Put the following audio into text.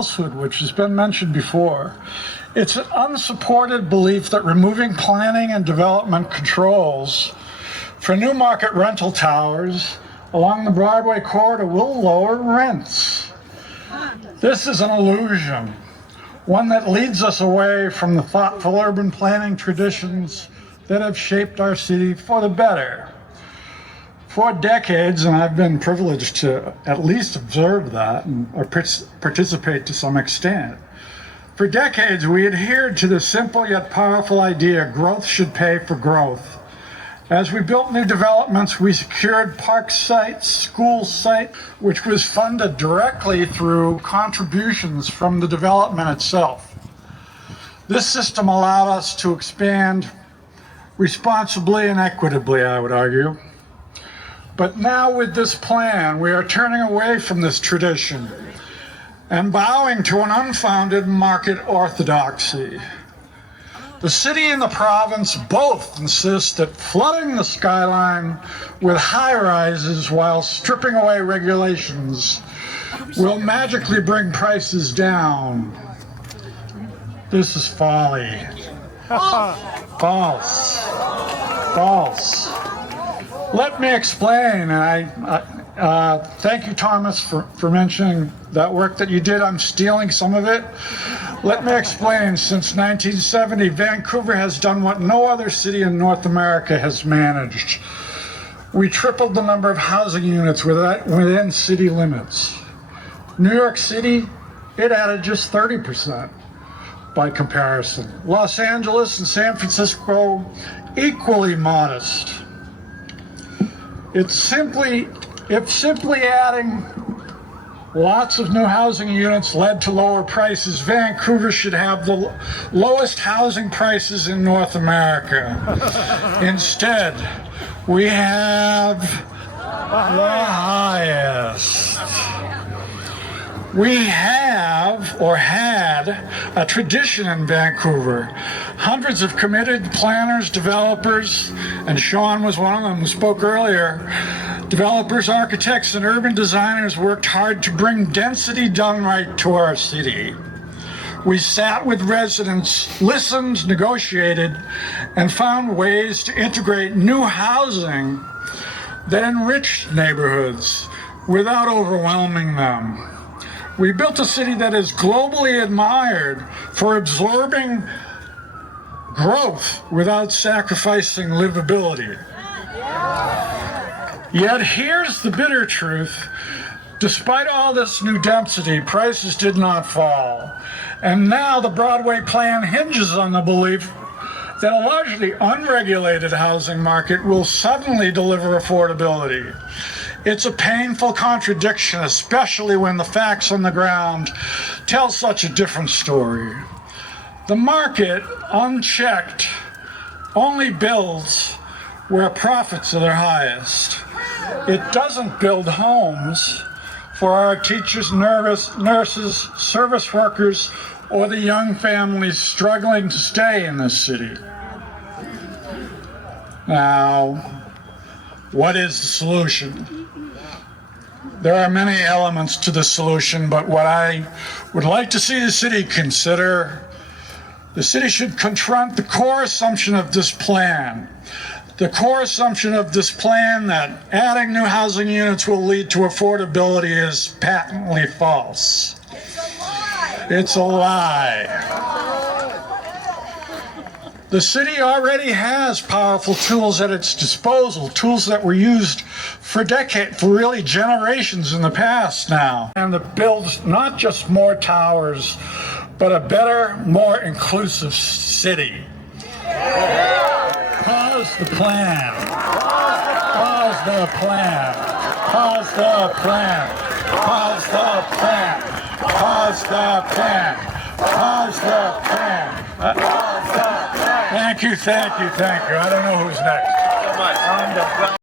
falsehood, which has been mentioned before. It's an unsupported belief that removing planning and development controls for new market rental towers along the Broadway corridor will lower rents. This is an illusion, one that leads us away from the thoughtful urban planning traditions that have shaped our city for the better. For decades, and I've been privileged to at least observe that or participate to some extent. For decades, we adhered to the simple yet powerful idea growth should pay for growth. As we built new developments, we secured park sites, school sites, which was funded directly through contributions from the development itself. This system allowed us to expand responsibly and equitably, I would argue. But now with this plan, we are turning away from this tradition and bowing to an unfounded market orthodoxy. The city and the province both insist that flooding the skyline with high-rises while stripping away regulations will magically bring prices down. This is folly. False. False. Let me explain, and I thank you, Thomas, for mentioning that work that you did. I'm stealing some of it. Let me explain. Since 1970, Vancouver has done what no other city in North America has managed. We tripled the number of housing units within city limits. New York City, it added just 30% by comparison. Los Angeles and San Francisco, equally modest. If simply adding lots of new housing units led to lower prices, Vancouver should have the lowest housing prices in North America. Instead, we have the highest. We have, or had, a tradition in Vancouver. Hundreds of committed planners, developers, and Sean was one of them who spoke earlier. Developers, architects, and urban designers worked hard to bring density done right to our city. We sat with residents, listened, negotiated, and found ways to integrate new housing that enriched neighborhoods without overwhelming them. We built a city that is globally admired for absorbing growth without sacrificing livability. Yet here's the bitter truth. Despite all this new density, prices did not fall. And now the Broadway plan hinges on the belief that a largely unregulated housing market will suddenly deliver affordability. It's a painful contradiction, especially when the facts on the ground tell such a different story. The market, unchecked, only builds where profits are their highest. It doesn't build homes for our teachers, nurses, service workers, or the young families struggling to stay in this city. Now, what is the solution? There are many elements to the solution, but what I would like to see the city consider, the city should confront the core assumption of this plan. The core assumption of this plan that adding new housing units will lead to affordability is patently false. It's a lie. The city already has powerful tools at its disposal, tools that were used for decades, for really generations in the past now, and that builds not just more towers, but a better, more inclusive city. Pause the plan. Pause the plan. Pause the plan. Pause the plan. Pause the plan. Pause the plan. Thank you. I don't know who's next.